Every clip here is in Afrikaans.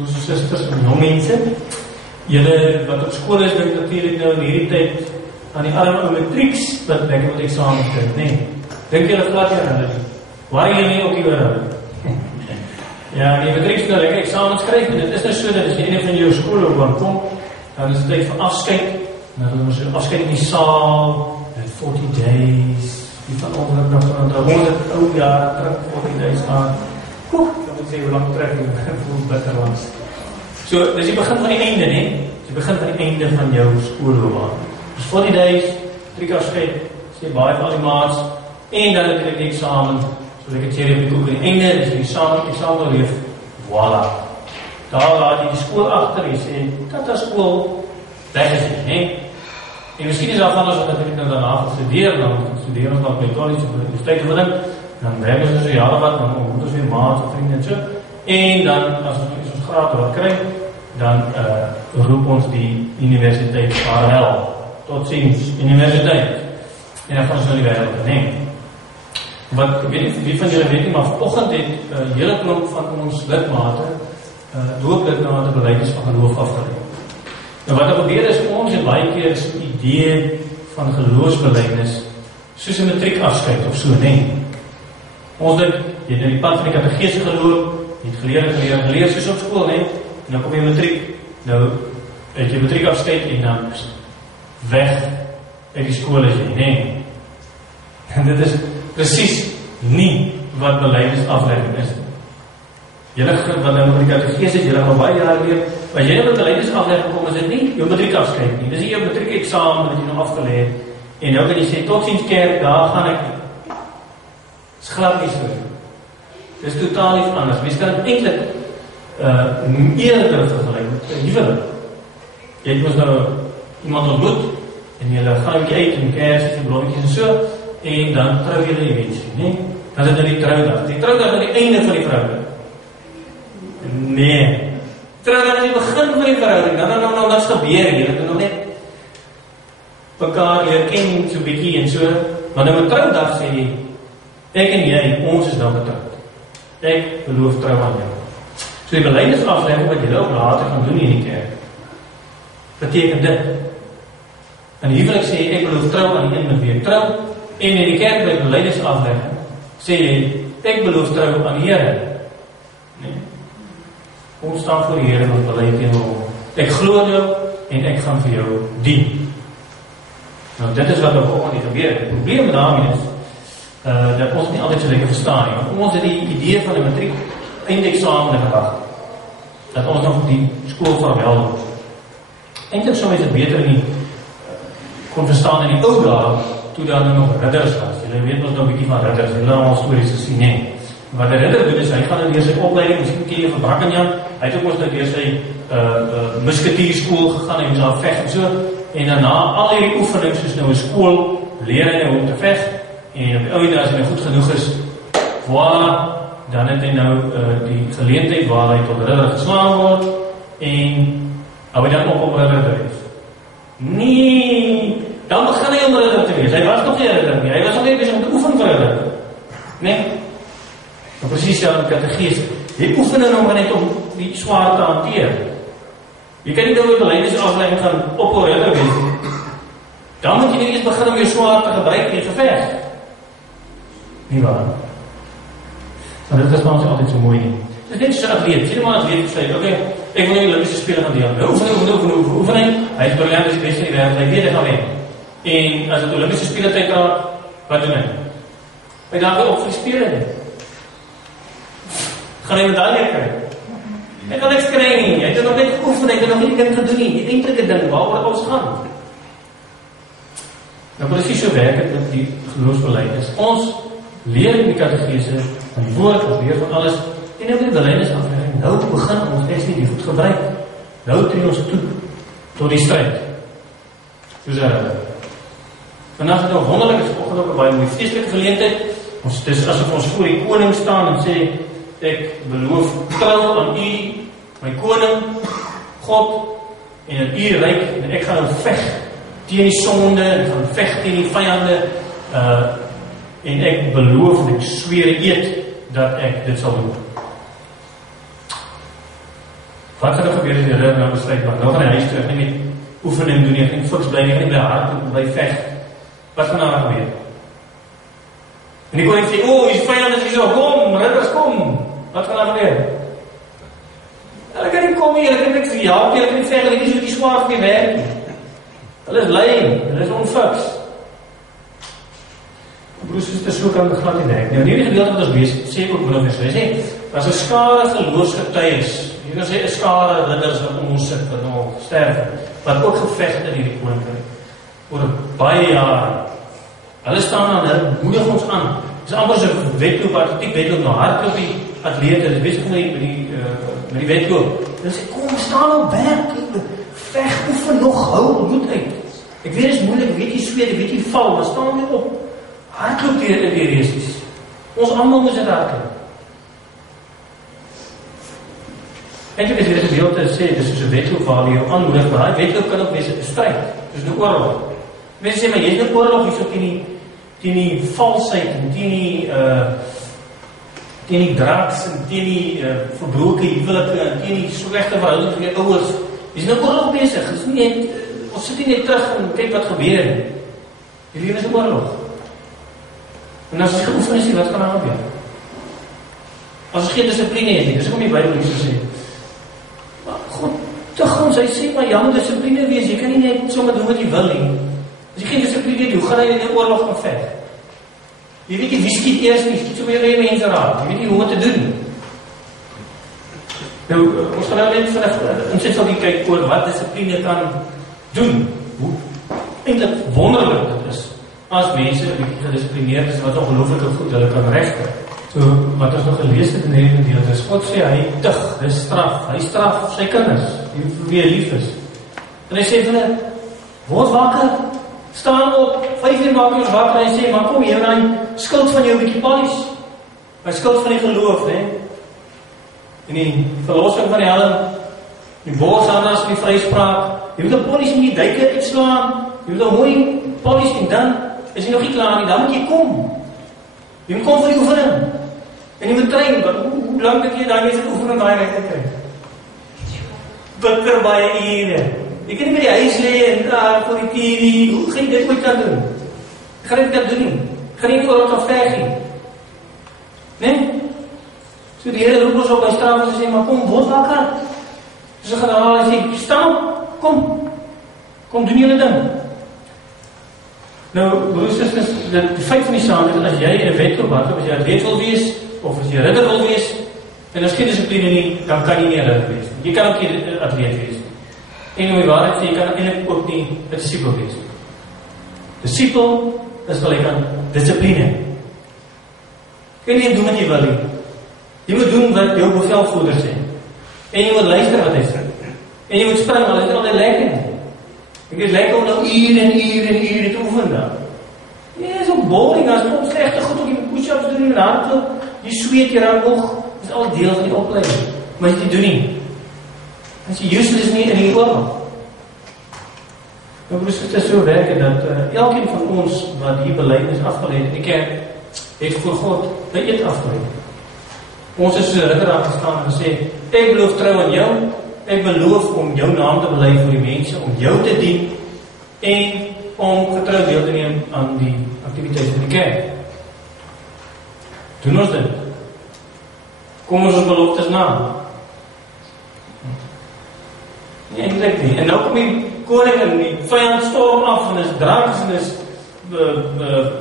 onze susters en jong mense, julle wat op skool is, dink natuurlik nou in hierdie tyd aan die arme ou matrieks wat lekker met eksamens kry, nee. Dink julle glad nie aan hulle nie. Waar julle nie ook nie oor hulle. Ja, die matrieks nou lekker eksamens skryf, en dit is nou so dat as jy een van jou skoolloopbaan kom, dan is dit tyd vir afskeid, en dan ons afskeid in die saal, en 40 days, die van onder nog van 100 ou jaar terug, 40 days aan. Dan moet sê hoe lang terug, hoe bitter langs. So, dis die begin van die einde, nee? Dis die begin van die einde van jou skoolloopbaan. Dus 40 days, 3 afskeid, sê baie van al die maats, en dan het ek die examen, so ek het cherry op die koek aan die einde, dis die examen leef, voilà. Daar laat jy die skool achter, jy sê, dat is skool, weg is dit, nee? En miskien is daarvan as wat ek nou daarna gestudeer, dan studeer ons dan by college, dan werk ons so jare wat, dan ontmoet ons weer maats of vrienden en so, en dan, as ons graad wat kry, dan roep ons die universiteit vaarwel, tot ziens, universiteit, en dan gaan ons nou die wereld neem. Wat, ek weet nie, wie van julle weet nie, maar vanoggend het hele klomp van ons lidmate, dooplidmate beleidings van geloof afgeleid. En wat er gebeur is, ons het baie keer so'n idee van geloofsbeleidings, soos 'n matriek afskeid of so, nee. Ons dink, jy het nou die pad van die katechese geloop, jy het geleer soos op school, nee, en dan kom jy matriek, nou, het jy matriek afskeid, en dan weg uit die school is jy, nee. En dit is precies nie wat belydenisaflegging is. Julle wat nou met die katechese is, julle gaan baie jaar leer, as jy nou met belydenisaflegging kom, is dit nie jou matriek afskeid nie, dis nie jou matriek examen wat jy nou afgeleid, en nou kan jy sê, tot ziens kerk, daar gaan ek nie. Dis glad nie so. Dis totaal iets anders. Mens kan het eintlik eerder vergelyk met 'n huwelik. Jy het mos nou iemand ontmoet, en jy gaan uit en kersies en blommetjies en so, en dan trou julle eventueel, nee? Dan is dit nou die troudag. Die troudag is die einde van die verhouding. Nee. Troudag is die begin van die verhouding. Dan niks gebeur hier. Dit is nog net mekaar leer ken so bietjie en so. Maar nou met troudag sê jy, ek en jy, ons is nou getroud. Ek beloof trou aan jou. So die belydenisaflegging wat julle ook later gaan doen in die kerk, beteken dit. In die huwelik sê jy, ek beloof trou aan die een met wie ek trou, en in die kerk by belydenisaflegging sê jy, ek beloof trou aan die Here. Nee. Ons staan voor die Here wat bely teenoor hom. Ek glo jou en ek gaan vir jou dien. Nou dit is wat er ook nie gebeur. Het probleem daarmee is dat ons nie altyd so lekker verstaan nie. Want ons het die idee van die matriek eindexamen in gedagte. Dat ons nog die skool vaarwel doen. Eintlik sou mens dit beter nie kon verstaan in die ou dae, toe daar nog ridders was. Julle weet ons nog 'n bietjie van ridders, julle het al stories gesien, nee. Wat 'n ridder doen is, hy gaan deur sy opleiding, miskien ken jy van Brackenjan, hy het ook ons deur sy musketierskool gegaan, hy moes daar veg en so, en daarna al hierdie oefenings, soos nou 'n skool, leer hy hoe om te veg, en op die oude dag, as hy nou goed genoeg is, voilà, dan het hy nou die geleentheid waar hy tot ridder geslaan word, en hou hy dan op ridder te wees. Nee, dan begin hy om ridder te wees. Hy was nog nie ridder nie, hy was nog nie bezig om te oefen vir ridder. Nee, maar precies ja, in die katechese, jy oefen nou net om die swaard te hanteer. Jy kan nie nou met belydenisaflegging gaan op ridder wees. Dan moet jy nie eens begin om jou swaard te gebruik in geveg. Nie waar. Maar dit is maar ons altyd so mooi nie. Dit is net soos 'n atleet. Sien maar 'n atleet sê, okay, ek wil nie die Olympiese spele gaan deel. Oefening. Hy is briljant, is die beste in die wêreld. Hy weet hy gaan wen. En as dit Olympiese spele tyd raak, wat doen hy? Hy daag op vir die spele. Gaan hy medalje kry? Hy kan niks kry nie. Hy het nog net geoefen, hy het nog nie die ding gedoen nie. Die eintlike ding waaroor alles gaan. Nou presies so werk het met die geloofsbelijdenis. Ons leer in die katechese, van die woord, ons leer van alles, en nou die belydenisaflegging, nou te begin ons is nie die goed gebruik. Nou tree ons toe, tot die strijd. Soos vandag het nou wonderlik, is vanoggend ook 'n baie mooi feestelike geleentheid. Ons dis asof ons voor die koning staan en sê, ek beloof trou aan u, my koning, God, en in u ryk, en ek gaan veg teen die sonde, en gaan veg teen die vyande, en ek beloof, en ek sweer eet, dat ek dit sal doen. Wat gaan er gebeur as die ridder nou besluit, maar nou gaan hy huis toe, ek nie met oefening doen nie, ek nie fiks bly nie, ek nie by hard, by veg. Wat gaan daar gebeur? En die koning sê, die vyand is hier so, kom, ridders kom. Wat gaan daar gebeur? Hulle kan nie kom nie, hulle kan niks vir jou, hulle kan nie veg, hulle kan nie so die swaard mee werk nie. Hulle is lame, hulle is onfiks. Broers, dit is so kan glad nie werk. Nou, in hierdie gedeelte wat ons lees, sê ook nog eens, hy sê, as 'n skare geloofsgetuies, jy kan sê 'n skare ridders wat om ons sit, wat nog sterf, wat ook geveg het in hierdie koninkryk, oor baie jare. Hulle staan aan, hulle moedig ons aan. Dit is amper so 'n wedloop, atletiek wedloop, nou hardloop die atlete, dit besig met die wedloop. Hulle sê, kom, staan op werk, veg, oefen nog, hou moed uit. Ek weet, dit is moeilik, weet jy sweet, weet jy val, maar staan weer op. Hardloop die reesies. Ons almal moet dit hardloop. Eintlik is hierdie gedeelte sê, dis soos 'n wedloop waar jy jou aanmoedig, maar daai wedloop kan ook wees 'n stryd. Dis 'n oorlog. Mense sê, maar jy is 'n oorlog hierso teen die valsheid en teen die drugs en teen die verbroke huwelike en teen die slegte verhoudings met jou ouers. Jy is 'n oorlog besig. Dis nie net ons sit nie net terug en kyk wat gebeur nie. Die lewe is 'n oorlog. En as jy geoefen is, wat gaan daar gebeur? As jy geen dissipline het nie, dis hoekom die Bybel hier so sê. Maar God, tog ons, hy sê, maar jy moet dissipline wees, jy kan nie net sommer doen wat jy wil nie. As jy geen dissipline het, hoe gaan jy in 'n oorlog gaan veg? Jy weet nie wie skiet eers nie, skiet sommer jou eie mense raak, jy weet nie hoe om te doen. Nou, ons gaan nou net vanaf insetsel kyk oor wat dissipline kan doen. Hoe eintlik wonderlik dit is. As mense gedisciplineerd is, wat ongelooflike goed hulle kan regkry. So, wat ons nog gelees het in hierdie gedeelte is, God sê, hy tig, dis straf, hy straf sy kinders, die wie hy lief is. En hy sê vir hulle, word wakker, staan op, 5 uur maak ons wakker, en hy sê, maar kom, jy het die skuld van jou bietjie polish, my skuld van die geloof, en die verlossing van die helm, die borshandas van die vryspraak, jy moet 'n polish in die duike uitslaan, jy moet 'n mooi polish en dan is jy nog nie klaar nie, dan moet jy kom. Jy moet kom vir die oefening. En jy moet train, hoe lang het jy daai mense oefening daai reg te kry? Bitter baie ure. Jy kan nie by die huis lê en voor die TV, hoe gaan jy dit ooit kan doen? Ek gaan dit kan doen nie. Ek gaan nie voor kan veg nie. Nee? So die Here roep ons op by straf en sê, maar kom, word wakker. So gaan daar en sê, staan op, kom doen julle ding. Nou, broers en susters, die feit van die saak is, as jy 'n wedloop hardloop, as jy 'n atleet wil wees, of as jy 'n ridder wil wees, en as jy geen dissipline nie, dan kan jy nie 'n ridder wees. Jy kan ook nie 'n atleet wees. En om die waarheid sê, jy kan eintlik ook nie 'n disipel wees. Disipel is gelyk aan dissipline. Jy kan nie doen wat jy wil nie. Jy moet doen wat jou bevelvoerder sê. En jy moet luister wat hy sê. En jy moet spring, al is dit altyd lekker. Ek is lekker om nou ure te oefen dan. Nee, so boring, as ons slegte goed op die push-ups doen en hardloop, die sweet jy raak nog, is al deel van die opleiding. Maar as jy dit doen nie, as jy useless nie in die oorlog. Nou broers, dit is so werk dat elkeen van ons wat hier belydenis afgelê het in die kerk, het voor God 'n eed afgelê. Ons is so ridder aangestaan en sê, ek beloof trou aan jou, ek beloof om jou naam te bely vir die mense, om jou te dien en om getrou deel te neem aan die aktiwiteite van die kerk. Doen ons dit? Kom ons beloftes na? Nee, eintlik nie. En nou kom die koning en die vyand storm af en is drugs en is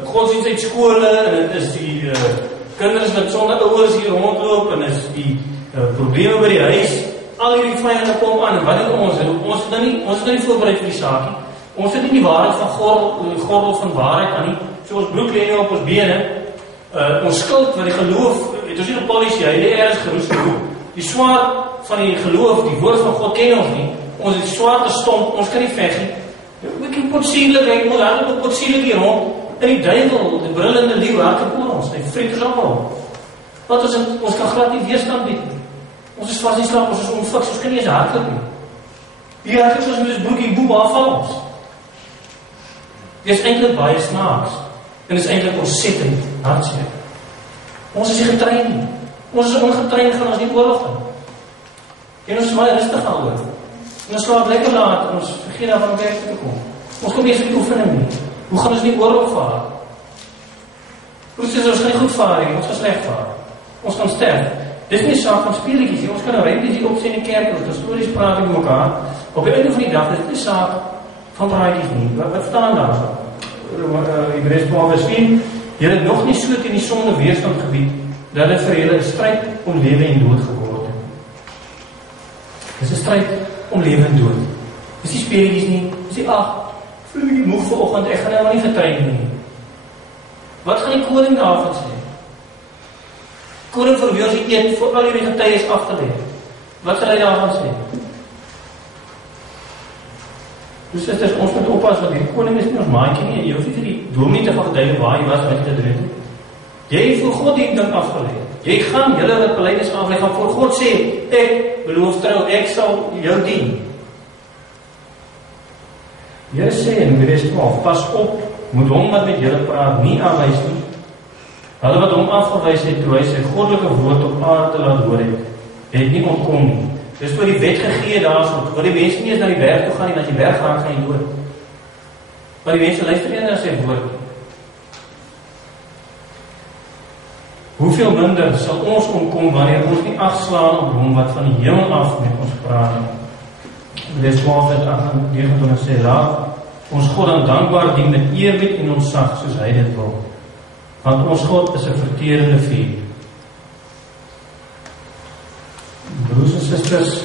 godsdienst uit skole en dit is die kinders wat sonder ouers hier rondloop en is die probleme by die huis. Al hierdie vyande kom aan en wat het ons? Ons het nou nie voorbereid vir die saak nie. Ons het nie die waarheid van gordel van waarheid aan nie. So ons broek lê nie op ons bene. Ons skuld wat die geloof, het ons nie 'n polisie, hy lê ergens geroes geroep. Die swaard van die geloof, die woord van God ken ons nie. Ons het die swaard gestomp, ons kan nie veg nie. Ek potsierlik, ek moet hardloop potsierlik hier rond. En die duiwel, die brullende leeu, hardloop oor ons. Hy vreet ons allemaal. Want ons kan glad nie weerstand bied nie. Ons is vast in slaap, ons is onfiks, ons kan nie eens hardloop nie. Hier hardloop ons met ons broekie, boe, waar val ons? Dit is eintlik baie snaaks. En dit is eintlik ontsettend hartseer. Ons is nie getrain nie. Ons is ongetrain, gaan ons nie oorlog doen. En ons swaai rustig daaroor. En ons slaap lekker laat, en ons vergeet daarvan om werk te kom. Ons kom eers vir die oefening nie. Hoe gaan ons nie oorlog vaar? Ons gaan nie goed vaar nie, ons gaan sleg vaar. Ons gaan sterf. Dis nie 'n saak van speletjies nie. Ons kan nou rentjies hier opsê in die kerk, ons stories praat met mekaar. Op die einde van die dag is dit 'n saak van praatjies nie. Wat staan daar? Hebreërs 12:4, julle het nog nie so teen die sonde weerstand gebied, dat dit vir julle 'n stryd om lewe en dood geword het. Dis 'n stryd om lewe en dood. Dis nie speletjies nie. Dis nie, voel ek nie moeg vanoggend, ek gaan nou maar nie getuig nie. Wat gaan die koning daarvan sê? Koning verweer sy eet vir al hierdie getuies af te lê. Wat sal hy daarvan sê? Dus sisters, ons moet oppas, want die koning is nie ons maatjie nie, en jy hoef nie vir die dominee te gaan getuig waar jy was, wat jy te doen het. Jy het voor God die ding afgelê. Jy gaan, julle wat belydenis aflê, gaan voor God sê, ek beloof trou, ek sal jou dien. Here sê in Hebreërs 12, pas op, moet hom wat met julle praat nie aanwys nie. Hulle wat hom afgewys het, toe hy sy goddelike woord op aarde laat hoor het nie ontkom nie. Dis toe die wet gegee daarso, waar die mense nie eens na die berg toe gaan nie, as die berg gaan jy dood. Maar die mense luister nie na sy woord. Hoeveel minder sal ons omkom wanneer ons nie ag slaan op hom wat van die hemel af met ons praat nie. Hebreërs 12:29 sê, laat ons God dan dankbaar dien met eerbied en ontzag soos hy dit wil. Want ons God is 'n verterende vuur. Broers en susters,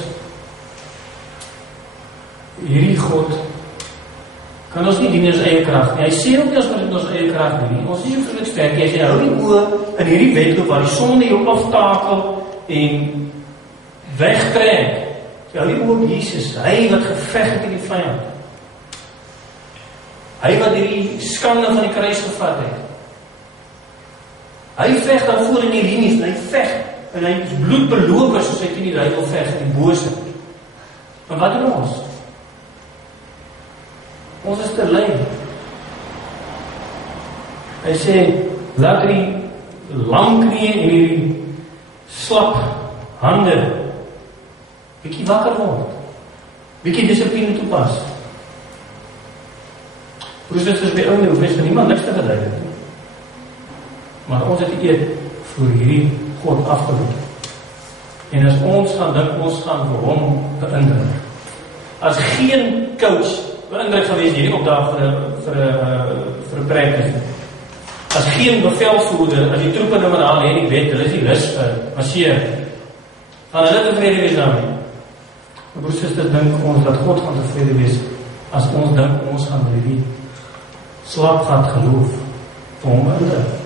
hierdie God kan ons nie dien in ons eie krag nie. Hy sê ook nie ons moet dit in ons eie krag doen nie. Ons is nie so vreeslik sterk nie. Hy sê, hou die oë in hierdie wedloop waar die sonde jou aftakel en wegtrek. Hou die oë op Jesus, hy wat geveg het in die vyand. Hy wat hierdie skande van die kruis gevat het. Hy veg dan voor in die linies, en hy veg, en hy is bloedbeloper soos hy teen die duiwel veg, en die bose. Maar wat doen ons? Ons is te lui. Hy sê, laat die lang knieë en die slap hande bietjie wakker word. Bietjie dissipline toepas. Broers is by ouene, hoef mens van niemand niks te verduidelik nie. Maar ons het die eed voor hierdie God afgeloop. En as ons gaan dink, ons gaan vir hom beïndruk. As geen coach beïndruk gaan wees hierdie opdag vir 'n preek is. As geen bevelvoerder, as die troepe nou maar daar lê in die bed, hulle is die lus marseer, gaan hulle tevrede wees daarmee. Broers en susters, dink ons dat God gaan tevrede wees as ons dink ons gaan hierdie slaapgat geloof vir hom beïndruk.